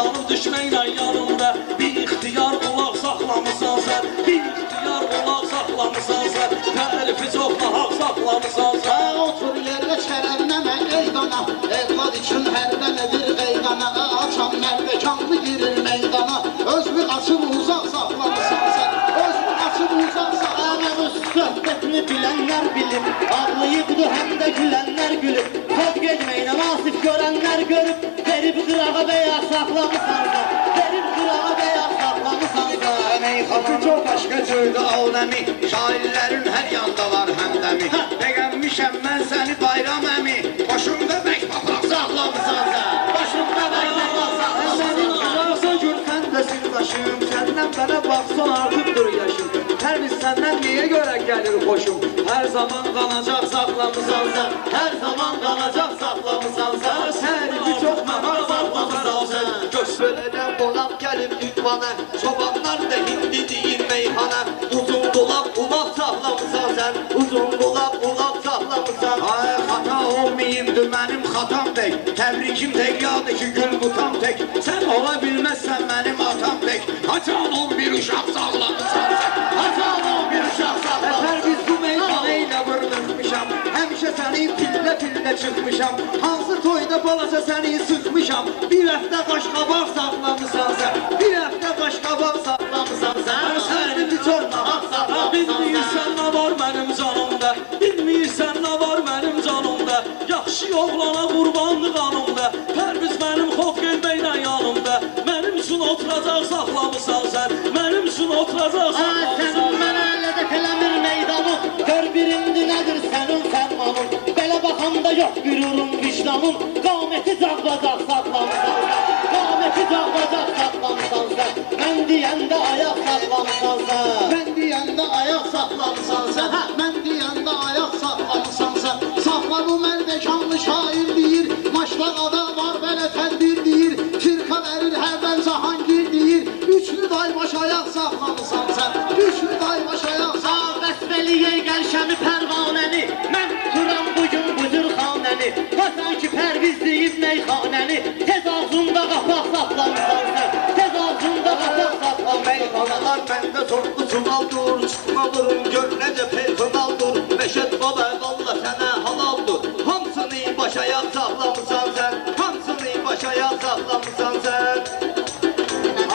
Qanıb düşməklə yanımda bir ixtiyar qulaq saxlamısan sən. Bir ixtiyar qulaq saxlamısan sən. Tərifi çox nahaq saxlamısan sən. Otur yerdə çərənnəmə ey dana, evlad üçün hərbənədir qeydana. Açan mərvəkanlı girir meydana, özünü qaçıb uzaq saxlamısan sən. Özünü qaçıb uzaq saxlamısan. Öz söhbətini bilənlər bilir, ağlayıbdı həm də gülənlər gülüb. Söz getməyinə nasip görənlər görüb, verib qırağa bəya saxlamısan sən. Verib qırağa bəya saxlamısan sən. Meyxanı çox başqa cürdü aləmi, şairlərin hər yanda var həmdəmi. Beğenmişəm mən səni bayram əmi, başımda bək papaq saxlamısan sən. Başımda bəy papaq saxlamısan sən. Varsa gör fəndəsin daşım, səndən mənə baxsan artıqdır yaşım. Hər biz səndən niyə görə gəlir xoşum? Hər zaman qanacaq saxlamısan sən. Hər zaman qalacaq saxlamısan sən. Sərifi çox nahaq saxlamısan sən. Göstərədən qonaq gəlib dükkana, çobanlar da hindi deyir meyxana. Uzun qulaq ulaq saxlamısan sən, uzun qulaq ulaq saxlamısan. Ay xata olmayıbdı mənim xatam tək, təbrikim tək yadı ki gül qutam tək. Sən ola bilməzsən mənim atam tək, haçan 11 uşaq saxlamısan sən. Haçan 11 uşaq saxlamısan. Hər biz bu meyxana ilə vurulmuşam, həmişə səni pillə çıxmışam. Hansı toyda balaca səni sıxmışam, bir həftə qaşqabaq saxlamısan sən. Bir həftə qaşqabaq saxlamısan sən. Sərifi çox nahaq saxlamısan sən. Bilmirsən nə var mənim canımda, bilmirsən nə var mənim canımda. Yaxşı oğlana qurbanlıq anımda, hər biz mənim xof gelməklə yanımda. Mənim üçün oturacaq saxlamısan sən, mənim üçün oturacaq saxlamısan sən. Sənin mənə elə də eləmir meydanım, gör birindi nədir sənin fərmanın. Belə baxanda yox qürurun, vicdanın, qaməti cağbacaq saxlamısan sən. Qaməti cağbacaq saxlamısan sən. Mən deyəndə ayaq saxlamısan sən. Mən deyəndə ayaq saxlamısan sən. Mən deyəndə ayaq saxlamısan sən. Saxla bu mərvəkanlı şair deyir, maşlaqada var belə tədbir deyir. Firqa verir hərdən Cahangir deyir, üçlü daybaş ayaq saxlamısan sən. Üçlü daybaş ayaq saxlamısan. Bəsməliyə gəlşəmi pərvanəni, mən tuturam bugün bu cür xanəni. Hasan ki pərviz deyib meyxanəni, tez ağzında qapaq saxlamısan sən. Tez ağzında qapaq saxlamısan. Meyxanalar məndə tortlu çuvaldır, çıxmalırım gör necə personaldır. Məşəd baba valla sənə halaldır, hamısını baş ayaq saxlamısan sən. Hamısını baş ayaq saxlamısan sən.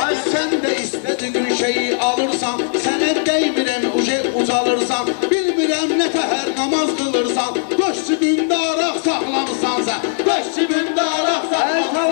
Ay sən də istədiyin şeyi alırsan, sənə deymirəm uje ucalırsan. Bilmirəm nə təhər namaz qılırsan, döş cibində araq saxlamısan sən. Döş cibində araq saxlamısan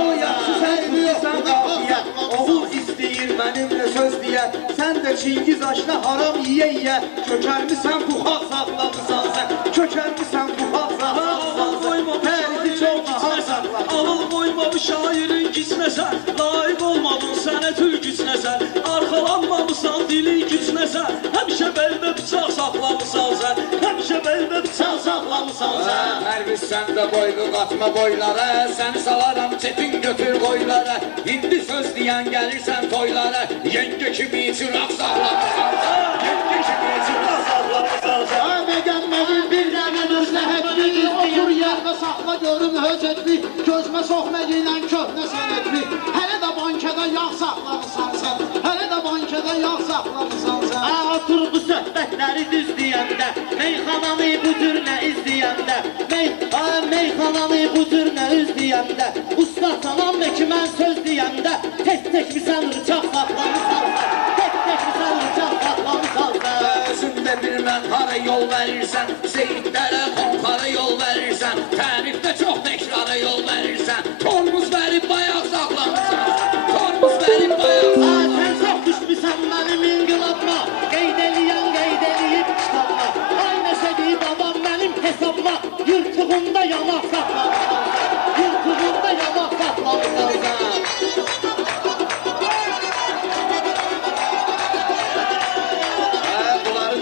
sən. Oğul istəyir mənimlə söz deyə, sən də Çingiz aşına haram yiyə-yiyə. Kökərmisən buxaq saxlamısan sən, kökərmisən buxaq saxlamısan sən. Hərifi çox nahaq saxlamısan. Alıl qoyma bu şairin gizməsən, layiq olmadın sənə tül gücnəsən. Arxalanmamısan dilin gücnəsən, həmişə bəldə bıçaq saxlamısan sən. Həmişə bəldə bıçaq saxlamısan sən. Hər biz səndə boylu qatma boylara, səni salaram çetin götür qoylara. İndi söz deyən gəlirsən toylara, yenge kimi çıraq saxlamısan sən. Yenge kimi çıraq saxlamısan sən. Ay gəlməyin bir dənə məsləhətli, otur yerdə saxla görün höcətli. Gözmə soxməyinən köhnə sənətli, hələ də bankada yağ saxlamısan sən. Hələ də bankada yağ saxlamısan sən. Otur bu söhbətləri düz deyəndə, meyxananı bu cür nə izləyəndə. Meyxananı bu cür nə üz deyəndə, usta salam və ki mən söz deyəndə. Tək-təkmisən rıçaq saxlamısan sən. Tək-təkmisən rıçaq saxlamısan sən. Özündə bir mən hara yol verirsən, seyidlərə xonxara yol verirsən. Tərifdə çox təkrara yol verirsən, tormuz verib bayaq saxlamısan sən. Tormuz verib bayaq saxlamısan sən. Sən çox düşmüsən mənim inqilabma, qeyd eləyib kitabma. Ay nəşədi babam mənim hesabma, yırtığında yamaq saxlamısan sən. Yırtığında yamaq saxlamısan sən.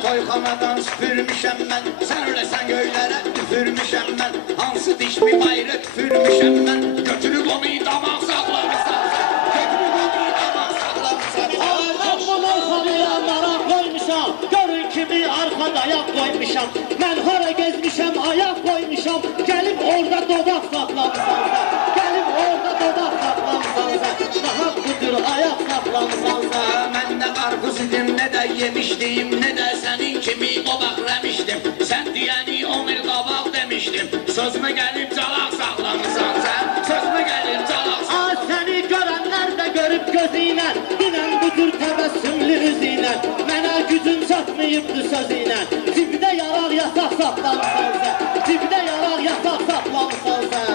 Toyxanadan süpürmüşəm mən, sən öləsən göylərə üfürmüşəm mən. Hansı dişmi bayrı tüpürmüşəm mən, götürüb onu damaq saxlamısan sən. Götürüb onu damaq saxlamısan sən. Mən bu meyxanaya maraq koymuşam, görün kimi arxada ayaq koymuşam. Mən hara gezmişəm ayaq koymuşam, gəlib orada dodaq saxlamısan sən. Gəlib orada dodaq saxlamısan sən. yemişdim, ne de senin kimi qobaq rəmişdim. Sən deyəni 10 il qabaq demişdim. Sözümə gəlib calaq saxlamısan sən, sözümə gəlib calaq saxlamısan. Səni görənlər də görüb gözüyle, dinən bu tür təbəssümlü üzüyle. Mənə gücün çatmayıbdı sözüyle. Cibdə yarar yasaq saxlamısan sən, cibdə yarar yasaq saxlamısan sən.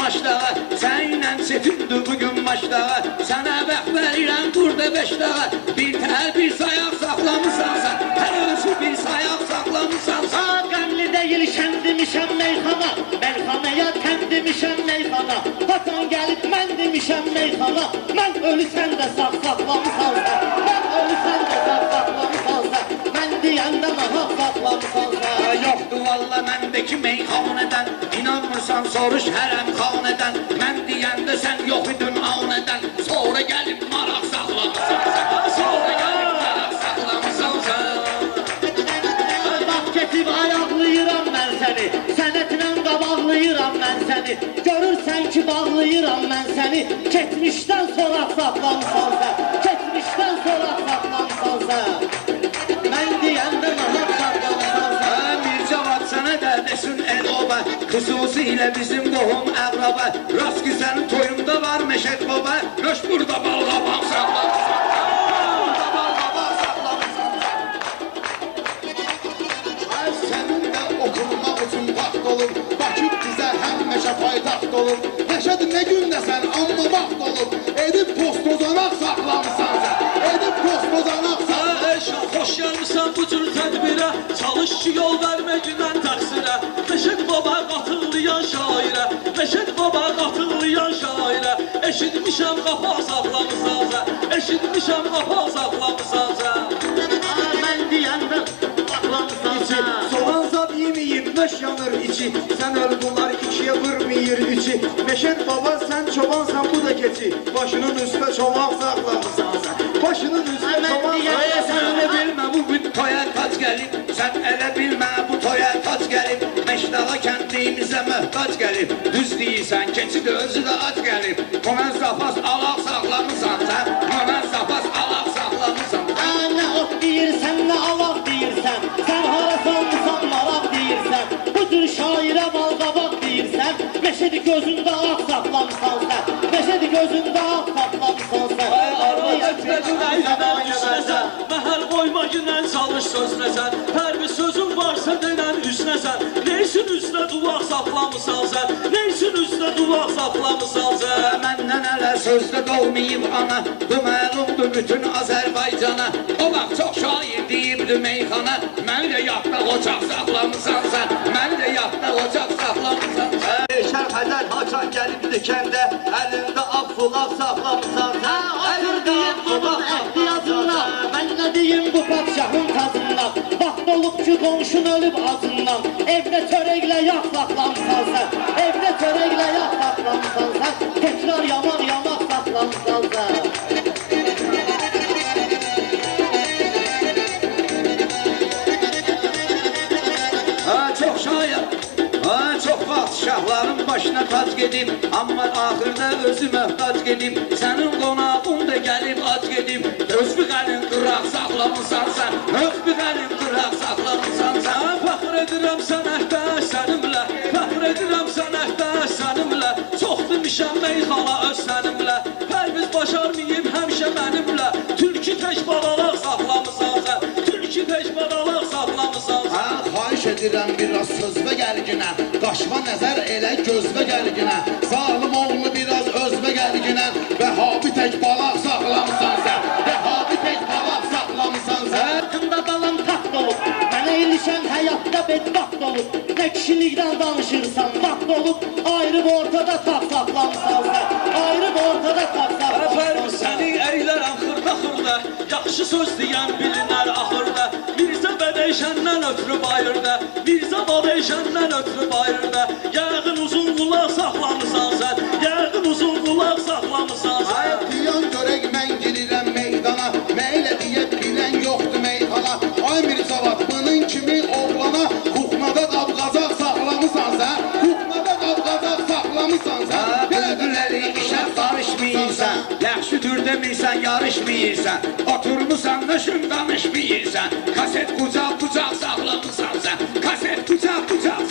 Maçdağa, səninlə çetindir bugün maçdağa. Sənə bəx verirəm burada 5 dağa. Bir təhər bir sayaq saxlamısansa, hər ölçü bir sayaq saxlamısansa. Qəmli deyil şən demişəm meyxana, meyxanaya tən demişəm meyxana. Hasan gəlib mən demişəm meyxana, mən ölüsən də sağ saxlamısansa, mən ölüsən də sağ saxlamısansa, mən deyəndə nahaq saxlamısansa. Yoxdur valla məndəki meyxanədən, İnanmırsan soruş hərəm xanədən. Mən deyəndə sən yox idin anədən. Sonra gəlib maraq saxlamısan sən, sonra gəlib maraq saxlamısan sən. Bax ketib ayaqlayıram mən səni, sənətinə qabaqlayıram mən səni. Görürsən ki bağlayıram mən səni, keçmişdən sonra saxlamısan sən, keçmişdən sonra saxlamısan sən. Mən deyəndə nahaq saxlamısan sən. Mircavad sənə də desin el-oba, xüsusilə bizim qohum əqraba. Rast ki sənin toyunda var Məşəd baba, Möş burada balqabaq saxlamısan. Burada balqabaq saxlamısan. Sənin də oxunmaq üçün vaxt olub, Bakı bizə həmişə paytaxt olub. Məşəd nə gündəsən, amma vaxt olub, edib postozanaq saxlamısan sən, edib postozanaq saxlamısan. Xoş gəlmişsən bu cür tədbirə, çalış ki yol vermə günən təqsirə. Məşəd baba qatıllayan şairə, Məşəd baba qatıllayan şairə. Eşitmişəm qapa saxlamısan sən, eşitmişəm qapa saxlamısan sən. Mən deyəndə saxlamısan sən. Soğan zad yemeyip möş yanır içi. Sen öl bunlar ikiye vurmayır üçü. Meşet baba sen çobansan bu da keçi. Başının üstüne çoban saklamışsan sen. Başının üstüne çoban Sən elə bilmə bu toya tac gəlib, sən elə bilmə bu toya tac gəlib. Məşdağa kəndimizə möhtac gəlib, düz deyirsən keçid özü də ac gəlib. Ona zapas alaq saxlamısan sən, ona zapas alaq saxlamısan sən. Nə ot deyirsən, nə alaq deyirsən, sən harasanmısan maraq deyirsən. Bu cür şairə balqabaq deyirsən, Məşədi gözündə ağ saxlamısan sən, Məşədi gözündə ağ saxlamısan sən. Məhəl qoyma günən çalış sözləsən, hər bir sözün varsa denən üstləsən. Neysin üstlə duvaq saxlamısan sən, neysin üstlə duvaq saxlamısan sən. Məndən ələ sözdə dolmayıb ana, bu məlumdur bütün Azərbaycana. O vaxt çox şair deyibdi meyxana, məni də yadda ocaq saxlamısan sən, məni də yadda ocaq saxlamısan sən. Şərh Həzər Haçan gəlibdi kəndə, əlində affulaq saxlamısan sən, əlində affulaq saxlamısan sən. Mən nə deyim bu padşahın tazından, vaxt olub ki qonşun ölüb acından. Evdə çörəklə yağ saxlamısan sən, evdə çörəklə yağ saxlamısan sən, təkrar yamaq yamaq saxlamısan sən. Çox vaxt şahların başına tac gedib, amma axırda özü möhtac gedib. Sənin qonağın da gəlib ac gedib, özbüqəlin qıraq saxlamısan sən, özbüqəlin qıraq saxlamısan sən. Fəxr edirəm sənətdə sənimlə, fəxr edirəm sənətdə sənimlə. Çox demişəm meyxana öz sənimlə, hər biz başarmayıb həmişə mənimlə. Türkü tək balalaq saxlamısan sən, türkü tək balalaq saxlamısan sən. Xahiş edirəm biraz sözbə gəlginə, qaşma nəzər elə gözbə gəlginə. Zalım oğlu biraz özbə gəlginə, Vəhabi tək balaq saxlamısan sən, Vəhabi tək balaq saxlamısan sən. Həyatında balam taxt olub, mənə ilişən həyatda bedbaxt olub. Nə kişilikdən danışırsan, vaxt olub, ayrıb ortada taxt saxlamısan sən, ayrıb ortada taxt saxlamısan Əfərim sən. səni əylərəm xırda-xırda, yaxşı söz deyən bilinər axırda. Mirzə bədəyşəndən ötürü bayırda, Mirzə bədəyşəndən ötürü bayırda. Yəqin uzun qulaq saxlamısan sən, yəqin uzun qulaq saxlamısan sən. Diyan görək mən girirəm meydana, məylə deyə bilən yoxdur meyxana. Ay Mirzavad, bunun kimi oğlana, kuxnada qab-qazaq saxlamısan. demirsən, yarışmıyırsən. Oturmusan, nöşün danışmıyırsan. Kaset qucaq saxlamısan sən. Kaset qucaq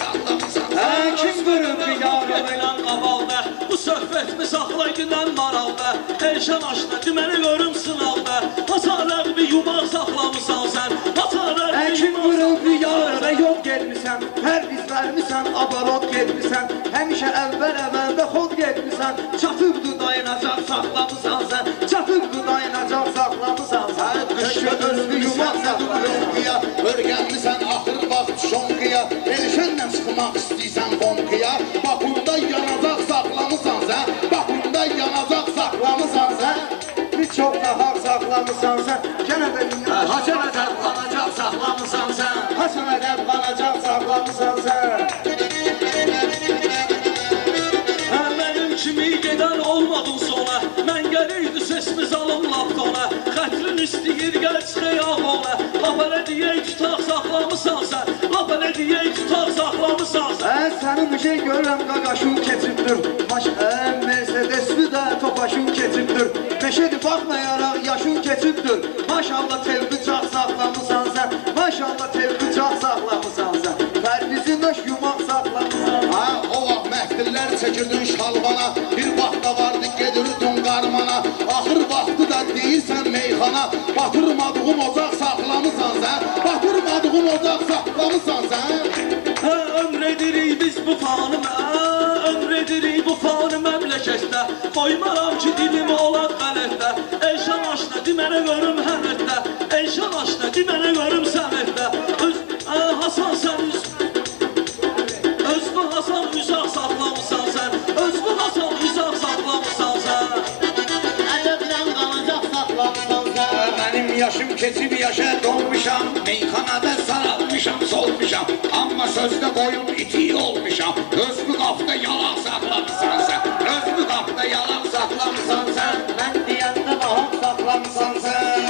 saxlamısan sən. Kim qırıb Yarım ilə qabalda, bu söhbətmi saxlaydıdan maralda. Elşan aşna, deməni görüm sınavda. Hasarlar bir yumaq saxlamısan sən. Hasarlar bir Kim yumaq qırıb yarına yol getmisən. Hər biz vermisən, abarot getmisən. Həmişə əvvəldə xod getmisən. Çatıbdı dayanacaq saxlamısan sən. Çatıbdı dayanacaq saxlamısan sən. Köşkə özlü yumaq saxlamısan. Örgənlisən axır vaxt şonqıya. Elşənlə çıxmaq istəysən qonqıya. Bakunda yanacaq saxlamısan sən. Bakunda yanacaq saxlamısan sən. Bir çox nahar saxlamısan sən. Gənə də Haçan ədəb qanacaq saxlamısan sən. Hasan ədəb qanacaq saxlamısan sən. Mənim kimi gedən olmadın sona. Mən gəlirdi sesimiz alım laptona. Xətrin istəyir gəl çıxıyaq ona. Lap elə deyək tutaq saxlamısan sən. Lap elə deyək tutaq saxlamısan sən. Sənin bir şey görürəm qaqaşın keçibdir. Mercedesli də topaşın keçibdir. Meşədi baxmayaraq yaşın keçibdir. Maşallah tevbi çaq saxlamısan sən. Maşallah tevbi çaq saxlamısan sən. Pərvizin daş yumaq saxlamısan. Ha, o vaxt məhdillər çəkirdin şalvana. Bir vaxt da vardı gedirdin qarmana. Axır vaxtı da deyirsən meyxana. Batırmadığım ocaq saxlamısan sən. Batırmadığım ocaq saxlamısan sən. Ömr edirik biz bu fanımə. Ömr edirik bu fanı məmləkətdə. Qoymaram ki dilim olaq qələtdə. Elşan aşna demənə görüm həmətdə. Elşan aşna demənə görüm səmətdə. Hasan sən özlü Hasan uzaq saxlamısan sən. Özlü Hasan uzaq saxlamısan sən. Ədəbdən qalacaq saxlamısan sən. Mənim yaşım keçib yaşa dolmuşam. Meyxanada saralmışam, solmuşam. Amma sözdə boyum iti olmuşam. Özlü qapda yalaq saxlamısan sən. Özlü qapda yalaq saxlamısan sən. Mən deyəndə nahaq saxlamısan sən.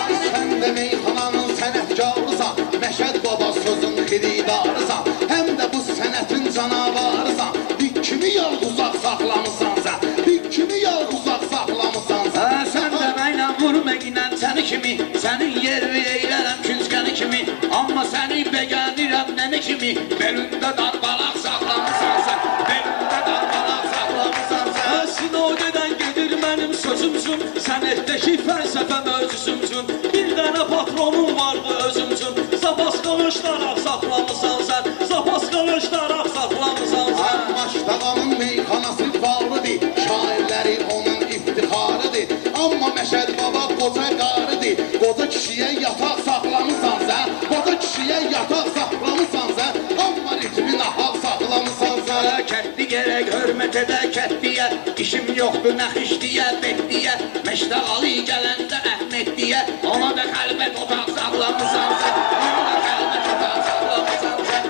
Ay sən də meyxananın sənətkarısan. Məşəd baba sözün xiridarısan. Həm də bu sənətin canavarısan. Dik kimi yalğuzaq saxlamısan sən. Dik kimi yalğuzaq saxlamısan sən. Sən də mənlə vurməyinən səni kimi. Sənin yerini eylərəm küncgəni kimi. Amma səni bəgənirəm nəni kimi. Belündə darbalaq saxlamısan sən. Belündə darbalaq saxlamısan sən. Sinodədən gedir mənim sözüm üçün. Sənətdəki fəlsəfə mövzusum üçün. Bir dənə patronum var bu özüm üçün. Zapas qılışlaraq saxlamısan sən. Zapas qılışlaraq saxlamısan sən. Maştağanın meyxanası varıdır. Şairləri onun iftixarıdır. Amma Məşəd baba qoca qarıdır. Qoca kişiyə yataq saxlamısan sən. Qoca kişiyə yataq saxlamısan sən. Amma ritmi nahaq saxlamısan sən. Kətli gərək hörmət edə kətliyə. İşim yoxdur nəxişliyə, bekliyə. Məştəğalı gələndə Əhmədliyə. Ona da qəlbət otaq saxlamısan sən. Ona da qəlbət otaq saxlamısan sən.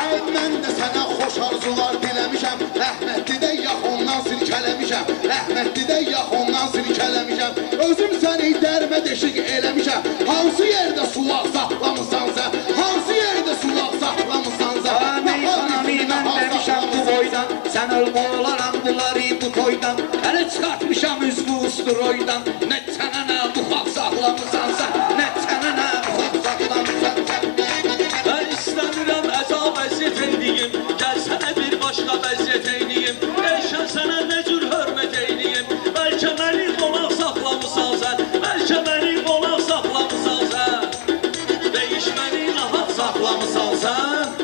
Ay mən də sənə xoş arzular diləmişəm. Rəhmətlidə yaxondan sirkələmişəm. Rəhmətlidə yaxondan sirkələmişəm. Özüm səni dərmə deşik eləmişəm. Hansı yerdə sulaq saxlamısan sən? Hansı yerdə sulaq saxlamısan sən? Meyxanamı mən demişəm bu boydan. Sən ölmə olaram bunları bu toydan. Hələ çıxartmışam üzvü usturoydan. Nə çənə nə buxaq saxlamısan sən. Nə çənə nə buxaq saxlamısan sən. Mən istəmirəm əzab əziyyət eydiyim. Gəl sənə bir başqa vəziyyət eydiyim. Elşən sənə nə cür hörmət eydiyim. Bəlkə məni qonaq saxlamısan sən. Bəlkə məni qonaq saxlamısan sən. Değişməni nahaq saxlamısan sən.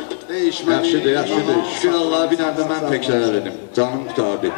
Yaxşıdır, yaxşıdır. Şükür Allah'a bir dənə də mən təkrar edim. Canım qurtardı.